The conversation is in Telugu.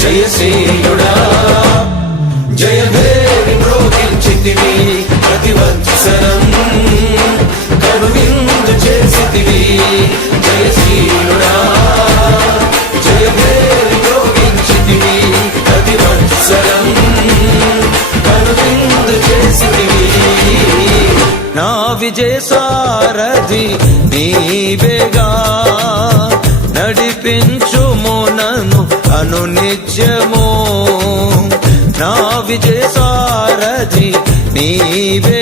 జయశీలుడా జయభేరి మ్రోగించితివి ప్రతివత్సరం కనువిందు చేసితివి జయశీలుడా జయభేరి మ్రోగించితివి ప్రతివత్సరం కనువిందు చేసితివి నా విజయ సారథి నీవేగా నడిపించుము నన్ను అనునిత్యము నా విజయ సారథి నీవే